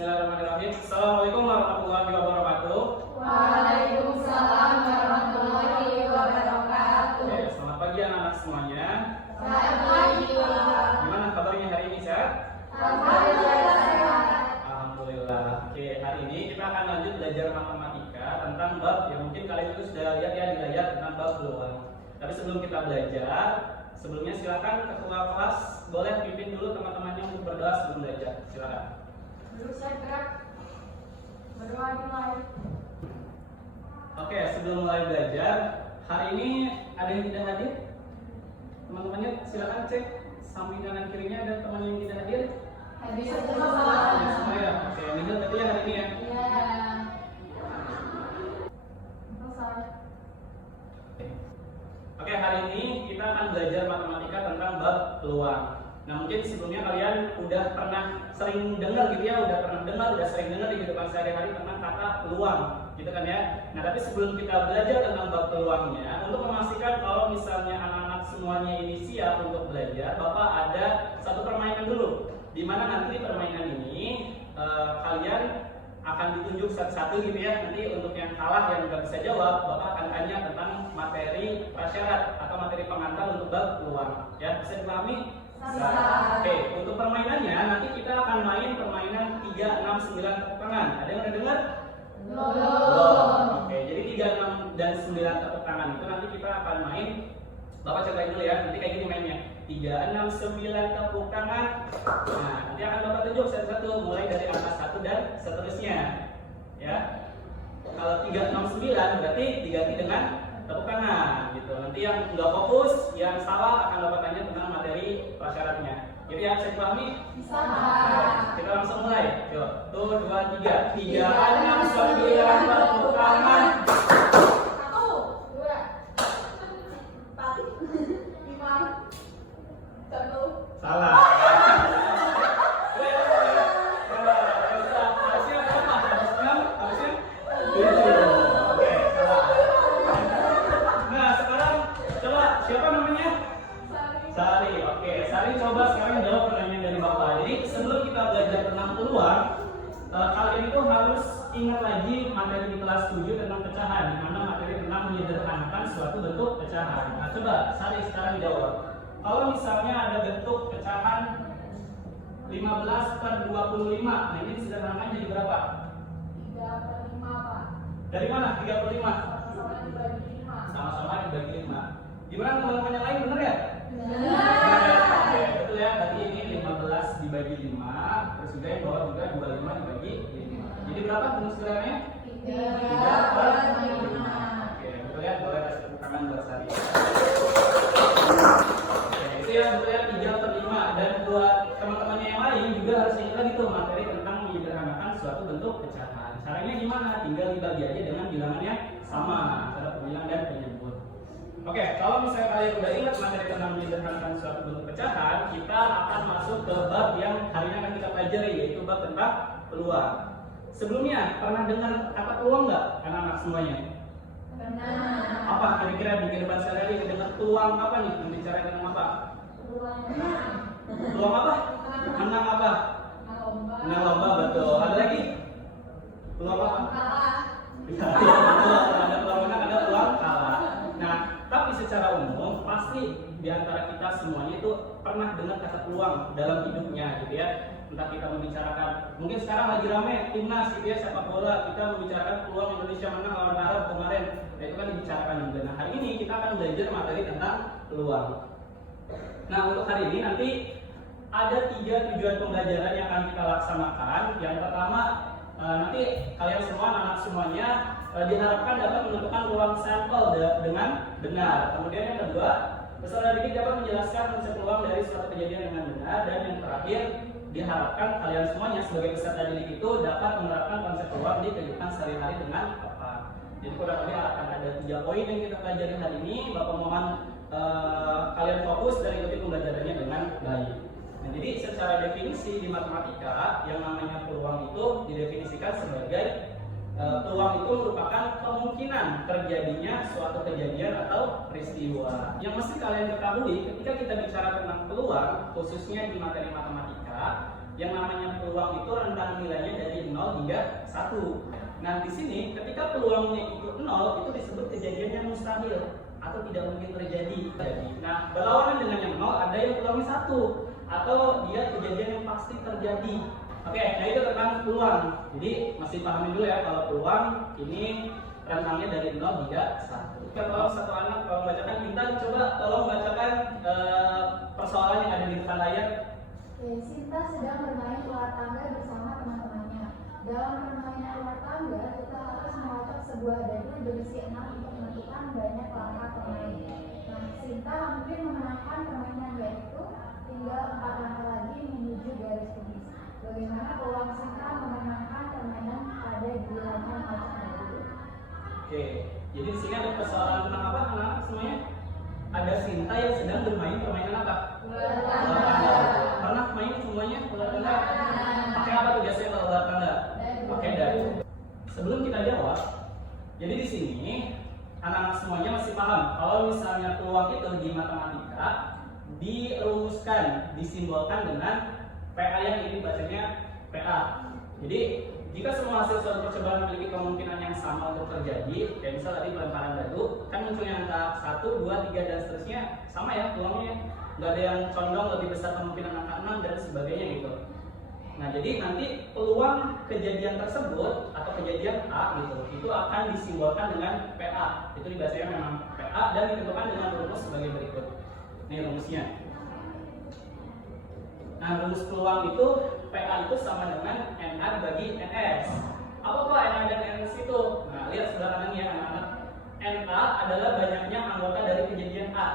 Bismillahirrahmanirrahim. Assalamualaikum warahmatullahi wabarakatuh. Waalaikumsalam warahmatullahi wabarakatuh. Oke, selamat pagi anak-anak semuanya. Selamat pagi, Pak. Gimana kabarnya hari ini, sehat? Alhamdulillah sehat. Alhamdulillah. Oke, hari ini kita akan lanjut belajar matematika tentang bab yang mungkin kalian itu sudah lihat ya di layar tentang bab peluang. Tapi sebelum kita belajar, sebelumnya silakan ketua kelas boleh pimpin dulu teman-temannya untuk berdoa sebelum belajar. Silakan. Dulu saya gerak. Berdoa dimulai. Oke, sebelum mulai belajar, hari ini ada yang tidak hadir? Teman-temannya silakan cek samping kanan kirinya ada teman yang tidak hadir? Hadir Hadir semua. semua ya. Oke, Nihil tadi ya hari ini ya. Iya. Selesai. Oke, hari ini kita akan belajar matematika tentang bab peluang. Nah, mungkin sebelumnya kalian udah pernah sering dengar gitu ya, udah sering dengar di kehidupan sehari-hari tentang kata peluang, gitu kan ya. Nah, tapi sebelum kita belajar tentang bab peluangnya, untuk memastikan kalau misalnya anak-anak semuanya ini siap untuk belajar, Bapak ada satu permainan dulu, di mana nanti di permainan ini kalian akan ditunjuk satu-satu gitu ya. Nanti untuk yang kalah yang nggak bisa jawab, Bapak akan tanya tentang materi prasyarat atau materi pengantar untuk bab peluang. Ya, bisa dipahami? Bisa. Oke, untuk permainannya nanti kita akan main permainan 3, 6, 9 tepuk tangan. Ada yang udah dengar? Belum. Oke, jadi 3, 6, dan 9 tepuk tangan itu nanti kita akan main. Bapak cobain dulu ya, nanti kayak gini mainnya. 3, 6, 9 tepuk tangan. Nah, nanti akan Bapak tunjuk satu-satu mulai dari angka 1 dan seterusnya. Ya. Kalau 3, 6, 9 berarti diganti dengan tepuk tangan gitu. Nanti yang nggak fokus, yang salah akan Bapak tanya tentang materi prasyaratnya. Jadi ya, bisa dipahami? Bisa. Kita langsung mulai. Yuk, 1, 2, 3. 3, 6, 9 tepuk tangan. 1, 2, 4, 5, 1. Salah. Harusnya berapa? Harusnya 7. Oke, salah. Nah, sekarang coba siapa namanya? Sari. Oke, Sari coba sekarang jawab pertanyaan dari Bapak. Jadi sebelum kita belajar tentang peluang, kalian itu harus ingat lagi materi di kelas 7 tentang pecahan, di mana materi tentang menyederhanakan suatu bentuk pecahan. Nah, coba Sari sekarang jawab. Kalau misalnya ada bentuk pecahan 15/25, nah ini disederhanakan jadi berapa? 3/5, Pak. Dari mana? 3/5? Sama-sama dibagi 5. Sama-sama dibagi 5. Gimana teman-teman yang lain, bener ya? Benar. Oke, betul ya. Berarti ini 15 dibagi 5, terus juga yang bawah juga 25 dibagi 5. Jadi berapa rumus sederhananya? 3/5. Oke, betul ya. Boleh kasih tepuk tangan buat Sari. Oke, itu ya betul ya 3/5. Dan buat teman-temannya yang lain juga harus ingat lagi tuh materi tentang menyederhanakan suatu bentuk pecahan. Caranya gimana? Tinggal dibagi aja dengan bilangan yang sama antara pembilang dan penyebut. Oke, kalau misalnya kalian udah ingat materi tentang menyederhanakan suatu bentuk pecahan, kita akan masuk ke bab yang hari ini akan kita pelajari, yaitu bab tentang peluang. Sebelumnya, pernah dengar kata peluang nggak anak-anak semuanya? Benar. Apa kira-kira di kehidupan sehari-hari dengar peluang apa nih? Membicarakan tentang apa? Peluang apa? Menang apa? Menang lomba, betul. Ada lagi? Peluang apa? Betul, ada peluang menang, ada peluang kalah. Nah, tapi secara umum pasti di antara kita semuanya itu pernah dengar kata peluang dalam hidupnya gitu ya. Entah kita membicarakan, mungkin sekarang lagi rame timnas gitu ya, sepak bola, kita membicarakan peluang Indonesia menang lawan Arab kemarin. Nah, itu kan dibicarakan juga. Nah, hari ini kita akan belajar materi tentang peluang. Nah, untuk hari ini nanti ada 3 tujuan pembelajaran yang akan kita laksanakan. Yang pertama, nanti kalian semua, anak-anak semuanya diharapkan dapat menentukan ruang sampel dengan benar. Kemudian yang kedua, peserta didik dapat menjelaskan konsep peluang dari suatu kejadian dengan benar. Dan yang terakhir, diharapkan kalian semuanya sebagai peserta didik itu dapat menerapkan konsep peluang di kehidupan sehari-hari dengan tepat. Jadi kurang lebih akan ada 3 poin yang kita pelajari hari ini. Bapak mohon kalian fokus dan ikuti pembelajarannya dengan baik. Nah, jadi secara definisi di matematika, yang namanya peluang itu didefinisikan sebagai peluang itu merupakan kemungkinan terjadinya suatu kejadian atau peristiwa. Yang mesti kalian ketahui ketika kita bicara tentang peluang, khususnya di materi matematika, yang namanya peluang itu rentang nilainya dari 0 hingga 1. Nah, di sini ketika peluangnya itu 0, itu disebut kejadian yang mustahil atau tidak mungkin terjadi. Nah, berlawanan dengan yang 0 ada yang peluangnya 1 atau dia kejadian yang pasti terjadi. Oke, nah itu tentang peluang. Jadi masih pahamin dulu ya kalau peluang ini rentangnya dari 0 hingga 1. Kalau satu anak kalau membacakan, Intan coba tolong bacakan persoalan yang ada di depan layar. Sinta sedang bermain ular tangga bersama teman-temannya. Dalam permainan ular tangga, kita harus mengocok sebuah dadu berisi 6 untuk menentukan banyak langkah pemain. Nah, Sinta hampir memenangkan permainan yaitu tinggal 4 langkah lagi menuju garis finish. Bagaimana peluang Sinta memenangkan permainan pada gilirannya mengocok dadu? Oke, jadi di sini ada persoalan tentang apa anak-anak semuanya? Ada Sinta yang sedang bermain permainan apa? Ular tangga. Pernah main semuanya ular tangga? Pakai apa tuh biasanya kalau ular tangga? Pakai dadu. Sebelum kita jawab, jadi di sini anak-anak semuanya masih paham kalau misalnya peluang itu di matematika dirumuskan, disimbolkan dengan PA yang ini bacanya PA. Jadi jika semua hasil suatu percobaan memiliki kemungkinan yang sama untuk terjadi, kayak misal tadi pelemparan dadu, kan munculnya angka 1, 2, 3 dan seterusnya sama ya peluangnya. Nggak ada yang condong lebih besar kemungkinan angka 6 dan sebagainya gitu. Nah, jadi nanti peluang kejadian tersebut atau kejadian A gitu, itu akan disimbolkan dengan PA. Itu dibacanya memang PA dan ditentukan dengan rumus sebagai berikut. Ini rumusnya. Nah, rumus peluang itu PA itu sama dengan NA dibagi NS. Apa Pak NA dan NS itu? Nah, lihat sebelah kanannya anak-anak. NA adalah banyaknya anggota dari kejadian A.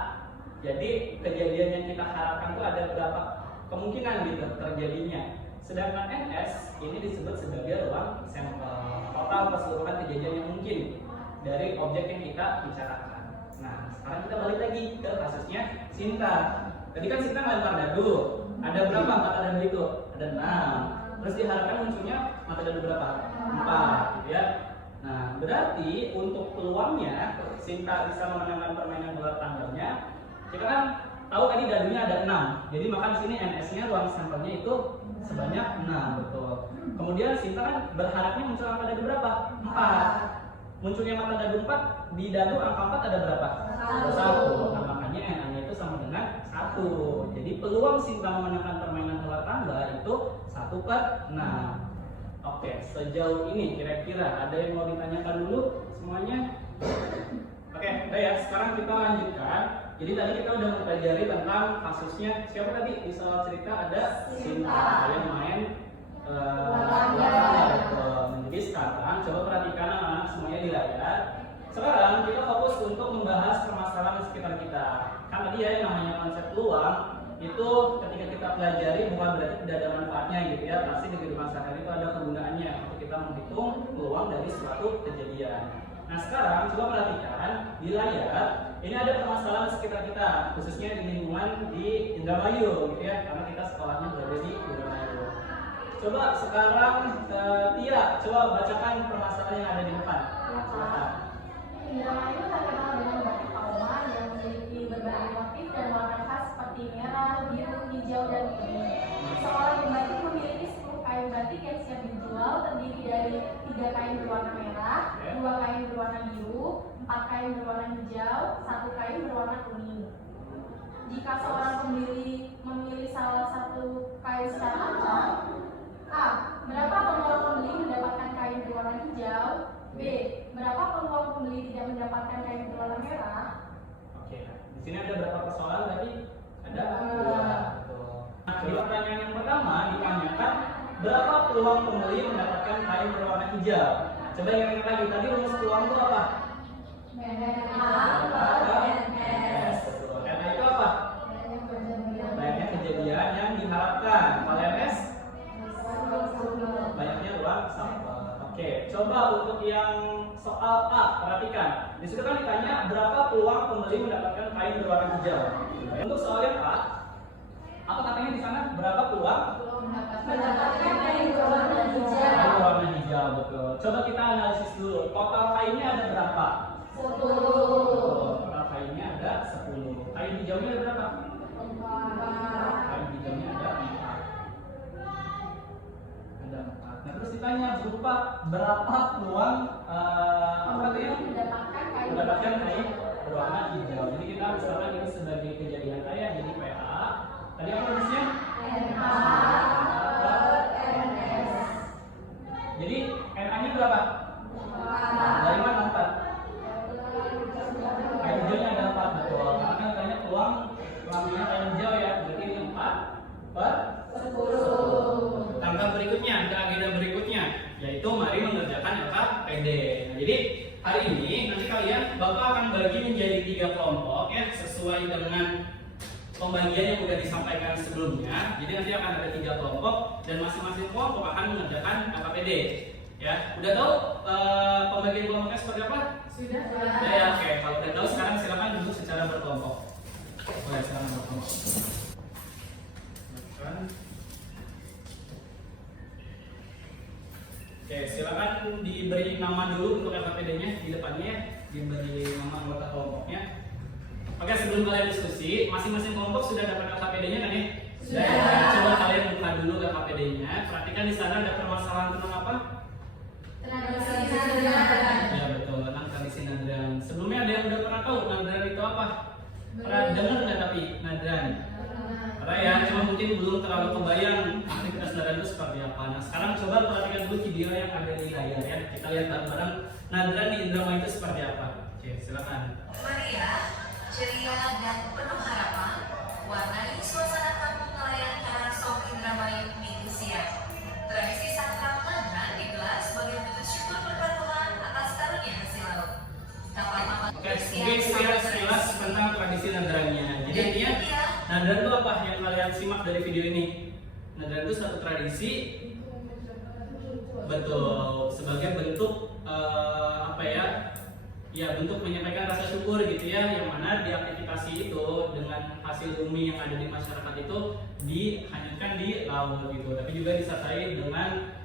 Jadi kejadian yang kita harapkan itu ada berapa kemungkinan gitu terjadinya. Sedangkan NS ini disebut sebagai ruang sampel, total keseluruhan kejadian yang mungkin dari objek yang kita bicarakan. Nah, sekarang kita balik lagi ke kasusnya Sinta. Tadi kan Sinta melempar dadu. Ada berapa mata dadu itu? Ada 6. Terus diharapkan munculnya mata dadu berapa? 4, gitu ya. Nah, berarti untuk peluangnya Sinta bisa memenangkan permainan ular tangganya. Kita kan tahu tadi dadunya ada 6. Jadi maka di sini NS-nya ruang sampelnya itu sebanyak 6, betul. Kemudian Sinta kan berharapnya muncul angka dadu berapa? 4. Munculnya mata dadu 4, di dadu angka 4 ada berapa? 1. Nah, makanya NA-nya itu sama dengan 1. Jadi peluang Sinta memenangkan permainan ular tangga itu 1/6. Oke, sejauh ini kira-kira ada yang mau ditanyakan dulu semuanya? Oke, udah ya. Sekarang kita lanjutkan. Jadi tadi kita udah mempelajari tentang kasusnya siapa tadi di soal cerita ada Sinta yang main ular tangga. Jadi sekarang coba perhatikan anak-anak semuanya di layar. Sekarang kita fokus untuk membahas permasalahan di sekitar kita. Kan tadi ya yang namanya konsep peluang itu ketika kita pelajari bukan berarti tidak ada manfaatnya gitu ya. Pasti di kehidupan sehari-hari itu ada kegunaannya untuk kita menghitung peluang dari suatu kejadian. Nah, sekarang coba perhatikan di layar. Ini ada permasalahan di sekitar kita, khususnya di lingkungan di Indramayu gitu ya, karena kita sekolahnya berada di Indramayu. Coba sekarang Tia, coba bacakan permasalahan yang ada di depan. Silakan. Indramayu terkenal dengan batik kauman yang memiliki berbagai motif dan warna khas seperti merah, biru, hijau, dan kuning. Seorang pembatik memiliki 10 kain batik yang siap dijual, terdiri dari 3 kain berwarna merah, 2 kain berwarna biru, 4 kain berwarna hijau, 1 kain berwarna kuning. Jika seorang pembeli memilih salah satu kain secara acak, A. Berapa peluang pembeli mendapatkan kain berwarna hijau? B. Berapa peluang pembeli tidak mendapatkan kain berwarna merah? Oke, di sini ada berapa persoalan tadi? Ada 2. Nah, di pertanyaan yang pertama ditanyakan berapa peluang pembeli mendapatkan kain berwarna hijau. Coba ingat lagi, tadi rumus peluang itu apa? NS. NA itu apa? Banyaknya kejadian yang diharapkan. Kalau NS? Banyaknya ruang sampel. Oke, coba untuk yang soal A, perhatikan. Di situ kan ditanya berapa peluang pembeli mendapatkan kain berwarna hijau. Untuk soal yang A, apa katanya di sana? Berapa peluang? Mendapatkan kain berwarna hijau. Kain berwarna hijau, betul. Coba kita analisis dulu. Total kainnya ada berapa? 10. Total kainnya ada 10. Kain hijaunya ada berapa? 4. Kain hijaunya ada 4. berapa peluang apa tadi? mendapatkan kain berwarna hijau. Jadi kita misalkan ini sebagai kejadian A ya, jadi PA. Tadi apa tulisnya? NA NS. Jadi NA-nya berapa? Dari mana 4? Kain hijaunya ada 4, betul. Karena kan katanya peluangnya kain hijau ya, berarti ini 4/10. Langkah berikutnya, ke agenda berikutnya, yaitu mari mengerjakan LKPD. Nah, jadi hari ini nanti kalian Bapak akan bagi menjadi 3 kelompok ya, sesuai dengan pembagian yang sudah disampaikan sebelumnya. Jadi nanti akan ada 3 kelompok dan masing-masing kelompok akan mengerjakan LKPD. Ya, udah tahu pembagian kelompoknya seperti apa? Sudah. Ya, oke. Kalau udah tahu sekarang silakan duduk secara berkelompok. Boleh sekarang berkelompok. Oke, silakan diberi nama dulu untuk LKPD-nya di depannya ya, diberi nama anggota kelompoknya. Oke, sebelum kalian diskusi, masing-masing kelompok sudah dapat LKPD-nya kan ya? Sudah. Ya, coba kalian buka dulu LKPD-nya. Perhatikan di sana ada permasalahan tentang apa? Tradisi nadran. Ya betul, tentang tradisi nadran. Sebelumnya ada yang udah pernah tahu nadran itu apa? Pernah dengar nggak tapi nadran? Karena ya, cuma mungkin belum terlalu kebayang aktivitas nadran itu seperti apa. Nah sekarang coba perhatikan dulu video yang ada di layar ya. Kita lihat bareng-bareng nadran di Indramayu itu seperti apa. Oke, silakan. Maria, ceria dan penuh harapan, warnai suasana kampung nelayan Karangsob Indramayu Minggu siang. Tradisi santap nadran digelar sebagai bentuk syukur berkat Tuhan atas karunia hasil laut. Kapal mamat Oke, mungkin sekilas tentang tradisi nadrannya. Jadi intinya nadran itu apa yang kalian simak dari video ini? Nadran itu satu tradisi, betul, sebagai bentuk apa ya? Ya bentuk menyampaikan rasa syukur gitu ya, yang mana di aktivitas itu dengan hasil bumi yang ada di masyarakat itu dihanyutkan di laut gitu, tapi juga disertai dengan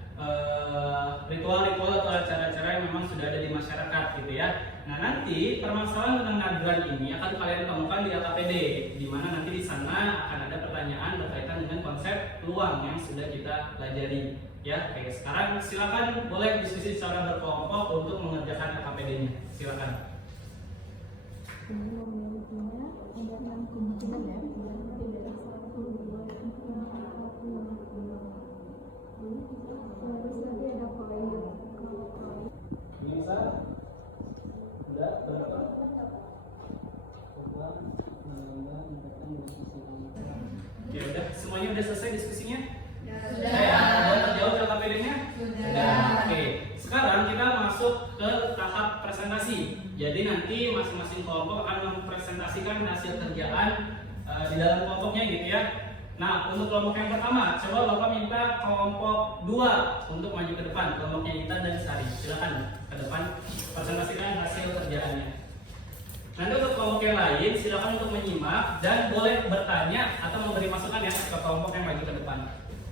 ritual-ritual atau acara-acara yang memang sudah ada di masyarakat gitu ya. Nah nanti permasalahan tentang nadran ini akan kalian temukan di LKPD, di mana nanti di sana akan ada pertanyaan berkaitan dengan konsep peluang yang sudah kita pelajari. Ya, oke. Sekarang silakan boleh diskusi secara berkelompok untuk mengerjakan LKPD-nya. Silakan. Bisa? Udah? Berapa? Oke, udah. Semuanya udah selesai diskusinya? Sudah. Ya, udah terjawab LKPD-nya? Sudah. Oke. Sekarang kita masuk ke tahap presentasi. Jadi nanti masing-masing kelompok akan mempresentasikan hasil kerjaan di dalam kelompoknya gitu ya. Nah, untuk kelompok yang pertama, coba Bapak minta kelompok 2 untuk maju ke depan. Kelompoknya Ita dan Sari. Silakan ke depan presentasikan hasil kerjaannya. Nanti untuk kelompok yang lain silakan untuk menyimak dan boleh bertanya atau memberi masukan ya ke kelompok yang maju ke depan.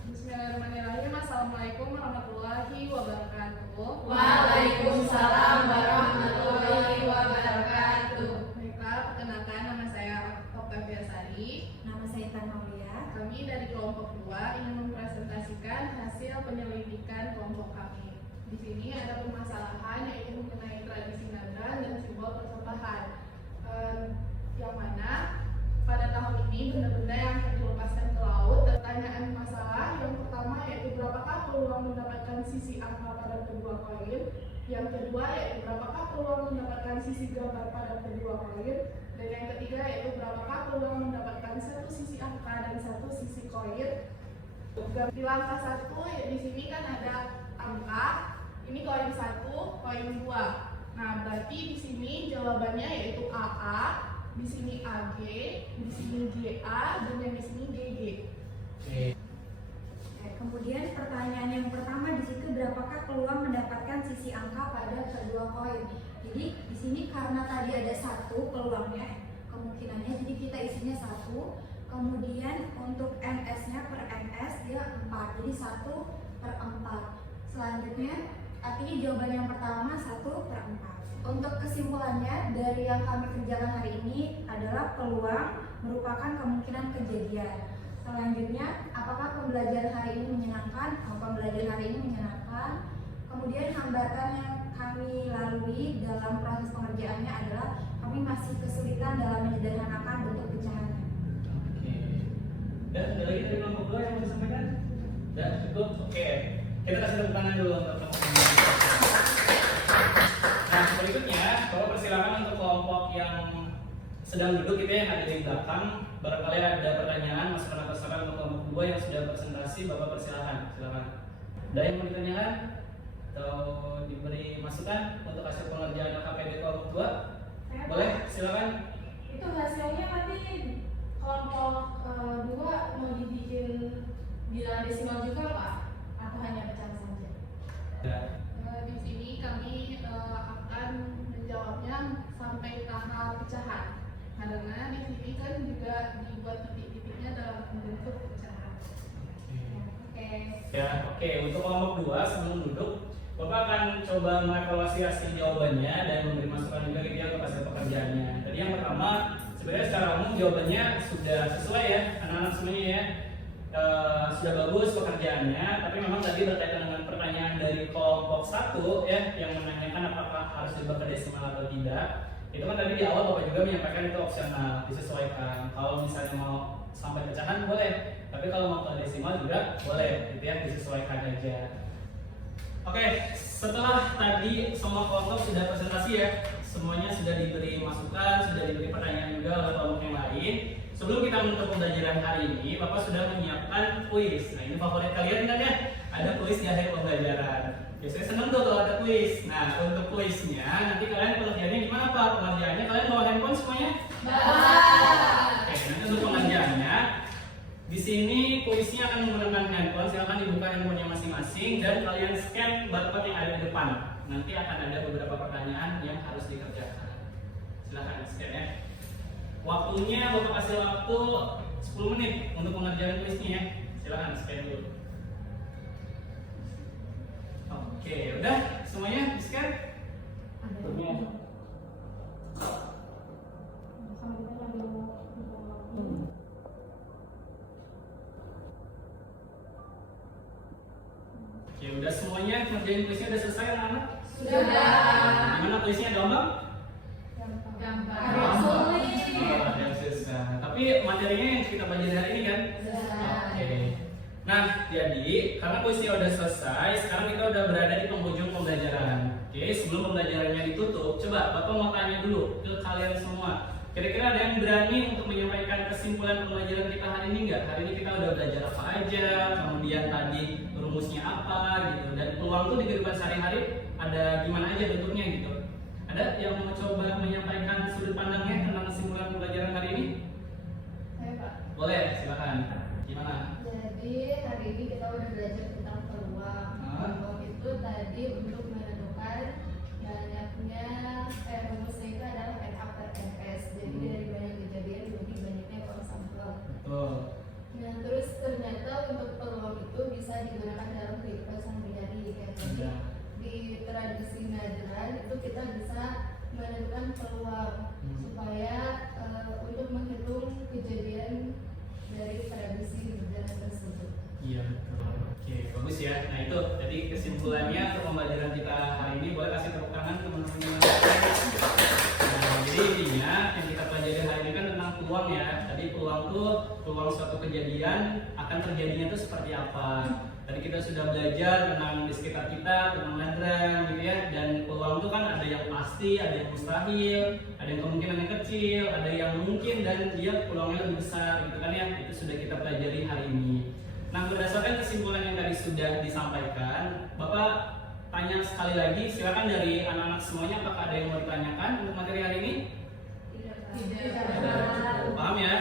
Bismillahirrahmanirrahim. Assalamualaikum warahmatullahi wabarakatuh. Waalaikumsalam warahmatullahi wabarakatuh. Baiklah, perkenalkan nama saya Oktavia Sari. Nama saya Tanaulia. Kami dari kelompok 2 ingin mempresentasikan hasil penyelidikan kelompok kami. Di sini ada permasalahan yaitu mengenai tradisi nadran dan simbol persembahan. Yang mana pada tahun ini benda-benda yang akan dilepaskan ke laut, pertanyaan masalah yang pertama yaitu berapakah peluang mendapatkan sisi angka pada kedua koin, yang kedua yaitu berapakah peluang mendapatkan sisi gambar pada kedua koin, dan yang ketiga yaitu berapakah peluang mendapatkan satu sisi angka dan satu sisi koin. Di langkah 1 ya, di sini kan ada angka, ini koin 1, koin 2. Nah, berarti di sini jawabannya yaitu AA, di sini AG, di sini GA, dan yang di sini GG. Oke. Kemudian pertanyaan yang pertama di situ berapakah peluang mendapatkan sisi angka pada kedua koin. Jadi di sini karena tadi ada 1 peluangnya kemungkinannya, jadi kita isinya 1. Kemudian untuk MS-nya per MS dia 4, jadi 1/4. Selanjutnya artinya jawaban yang pertama 1/4. Untuk kesimpulannya dari yang kami kerjakan hari ini adalah peluang merupakan kemungkinan kejadian. Selanjutnya, apakah pembelajaran hari ini menyenangkan? Pembelajaran hari ini menyenangkan. Kemudian hambatan yang kami lalui dalam proses pengerjaannya adalah kami masih kesulitan dalam menyederhanakan bentuk pecahannya. Oke. Dan ada lagi dari kelompok 2 yang mau disampaikan? Dan cukup. Oke. Kita kasih tepuk tangan dulu untuk kelompok 2. Nah, berikutnya, Bapak persilakan untuk kelompok yang sedang duduk itu yang ada di belakang. Barangkali ada pertanyaan, masukan atau saran untuk kelompok 2 yang sudah presentasi, Bapak persilakan. Silakan. Ada yang mau ditanyakan? Atau diberi masukan untuk hasil pengerjaan KPD kelompok 2? Boleh, silakan. Itu hasilnya nanti kelompok 2 mau dibikin bilangan desimal juga Pak? Atau hanya pecahan saja? Ya. Di sini kami akan menjawabnya sampai tahap pecahan. Karena di sini kan juga dibuat titik-titiknya dalam bentuk pecahan. Oke. Ya, oke. Untuk kelompok 2 sebelum duduk, Bapak akan coba mengevaluasi hasil jawabannya dan memberi masukan juga gitu ya ke hasil pekerjaannya. Tadi yang pertama, sebenarnya secara umum jawabannya sudah sesuai ya, anak-anak semuanya ya. Sudah bagus pekerjaannya, tapi memang tadi berkaitan dengan pertanyaan dari kelompok 1 ya, yang menanyakan apakah harus diubah ke desimal atau tidak. Itu kan tadi di awal Bapak juga menyampaikan itu opsional, disesuaikan. Kalau misalnya mau sampai pecahan boleh, tapi kalau mau ke desimal juga boleh, gitu ya, disesuaikan aja. Oke, setelah tadi semua kelompok sudah presentasi ya, semuanya sudah diberi masukan, sudah diberi pertanyaan juga oleh kelompok yang lain. Sebelum kita menutup pembelajaran hari ini, Bapak sudah menyiapkan kuis. Nah, ini favorit kalian kan ya? Ada kuis di akhir pembelajaran. Biasanya seneng tuh kalau ada kuis. Nah, untuk kuisnya nanti kalian pengerjaannya gimana Pak? Pengerjaannya kalian bawa handphone semuanya? Bawa. Oke, nanti untuk pengerjaannya di sini kuisnya akan menggunakan handphone. Silakan dibuka handphonenya masing-masing dan kalian scan barcode yang ada di depan. Nanti akan ada beberapa pertanyaan yang harus dikerjakan. Silakan scan ya. Waktunya Bapak kasih waktu 10 menit untuk pengerjaan kuisnya ya. Silakan scan dulu. Oke, udah semuanya di scan? Semuanya. Oke, udah semuanya ngerjain kuisnya udah selesai anak-anak? Sudah. Gimana kuisnya gampang? Gampang. Ada yang sulit. Oh, ada yang susah. Tapi materinya yang kita pelajari hari ini kan? Oke. Nah, jadi karena kuisnya udah selesai, sekarang kita udah berada di penghujung pembelajaran. Oke, sebelum pembelajarannya ditutup, coba Bapak mau tanya dulu ke kalian semua. Kira-kira ada yang berani untuk menyampaikan kesimpulan pembelajaran kita hari ini nggak? Hari ini kita udah belajar apa aja, kemudian tadi rumusnya apa gitu, dan peluang tuh di kehidupan sehari-hari ada gimana aja bentuknya gitu. Ada yang mau coba menyampaikan sudut pandangnya tentang kesimpulan pembelajaran hari ini? Saya Pak. Boleh, silakan. Gimana? Jadi hari ini kita udah belajar tentang peluang. Peluang itu tadi untuk menentukan banyaknya rumusnya itu adalah N per NS. Jadi dari banyak kejadian lebih banyaknya peluang sampel. Betul. Nah terus ternyata untuk peluang itu bisa digunakan dalam kehidupan sehari-hari kayak tadi Ya. di tradisi Nadran itu kita bisa menentukan peluang supaya untuk menghitung kejadian dari tradisi Nadran tersebut. Iya, betul. Oke, bagus ya. Nah itu jadi kesimpulannya untuk pembelajaran kita hari ini. Boleh kasih tepuk tangan teman-teman yang lain. Nah, jadi intinya yang kita pelajari hari ini kan tentang peluang ya. Tadi peluang tuh peluang suatu kejadian akan terjadinya itu seperti apa. Tadi kita sudah belajar tentang di sekitar kita, tentang Nadran gitu ya. Dan peluang itu kan ada yang pasti, ada yang mustahil, ada yang kemungkinan yang kecil, ada yang mungkin dan dia peluangnya lebih besar gitu kan ya. Itu sudah kita pelajari hari ini. Nah, berdasarkan kesimpulan yang tadi sudah disampaikan, Bapak tanya sekali lagi, silakan dari anak-anak semuanya apakah ada yang mau ditanyakan untuk materi hari ini? Tidak. Paham ya?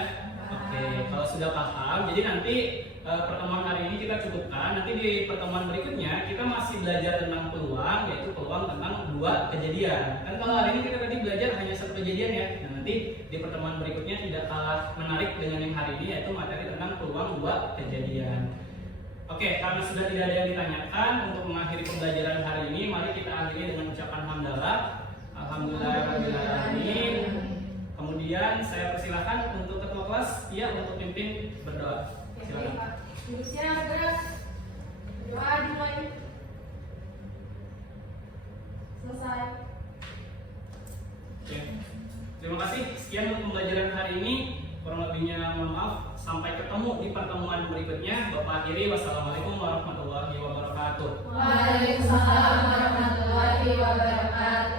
Oke, kalau sudah paham, jadi nanti pertemuan hari ini kita cukupkan. Nanti di pertemuan berikutnya kita masih belajar tentang peluang, yaitu peluang tentang dua kejadian. Kan kalau hari ini kita tadi belajar hanya satu kejadian ya. Nah, nanti di pertemuan berikutnya tidak kalah menarik dengan yang hari ini, yaitu materi tentang peluang dua kejadian. Oke, karena sudah tidak ada yang ditanyakan, untuk mengakhiri pembelajaran hari ini, mari kita akhiri dengan ucapan hamdalah. Alhamdulillahirrahmanirrahim. Kemudian saya persilahkan untuk ketua kelas, ya, untuk pimpin berdoa. Silakan. Jurusnya gerak. Doa dimulai. Selesai. Oke. Terima kasih. Sekian untuk pembelajaran hari ini. Kurang lebihnya mohon maaf. Sampai ketemu di pertemuan berikutnya. Bapak akhiri. Wassalamualaikum warahmatullahi wabarakatuh. Waalaikumsalam warahmatullahi wabarakatuh.